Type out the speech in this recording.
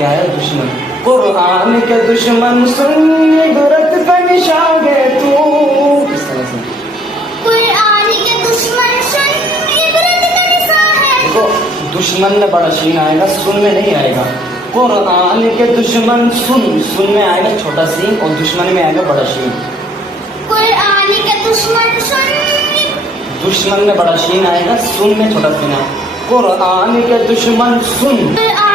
کیا ہے دشمن؟ قرآن کے دشمن سن عبرت کا نشان ہے تو. اس طرح سے قرآن کے دشمن سن عبرت کا نشان ہے. دیکھو دشمن میں بڑا شین آئے گا، سن میں نہیں آئے گا. قرآن کے دشمن سن میں آئے گا چھوٹا سین اور دشمن میں آئے گا بڑا شین. قرآن کے دشمن سن، دشمن میں بڑا شین آئے گا، سن میں چھوٹا سین. قرآن کے دشمن سن. قرآن